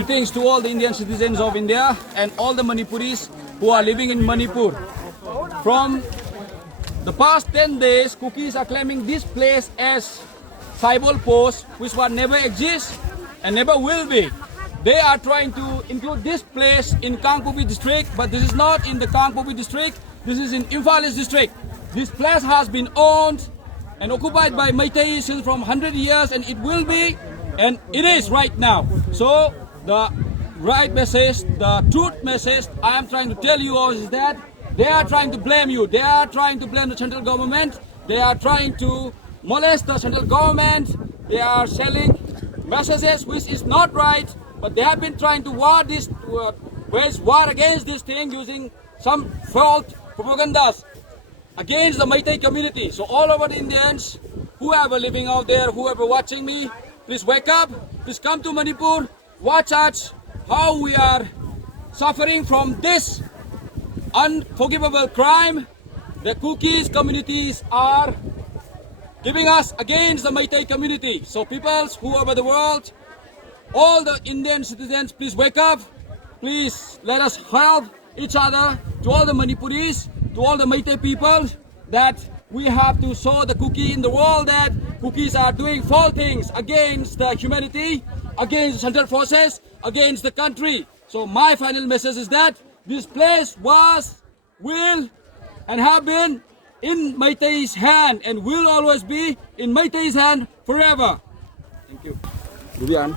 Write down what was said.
Greetings to all the Indian citizens of India and all the Manipuris who are living in Manipur. From the past 10 days, cookies are claiming this place as Saibol Post, which will never exist and never will be. They are trying to include this place in Kangpopi district, but this is not in the Kangpopi district. This is in Imphal East district. This place has been owned and occupied by Meitei since from 100 years, and it will be, and it is right now. So the right message, the truth message I am trying to tell you all is that they are trying to blame you. They are trying to blame the central government. They are trying to molest the central government. They are selling messages which is not right, but they have been trying to wage war against this thing using some false propagandas against the Meitei community. So all over the Indians, whoever living out there, whoever watching me, please wake up, please come to Manipur, watch us how we are suffering from this unforgivable crime. The cookies communities are giving us against the Meitei community. So peoples, whoever the world, all the Indian citizens, please wake up. Please let us help each other, to all the Manipuris, to all the Meitei people, that we have to show the cookie in the world that cookies are doing foul things against the humanity, against the central forces, against the country. So my final message is that this place was, will, and have been in Meitei's hand and will always be in Meitei's hand forever. Thank you. Rubian.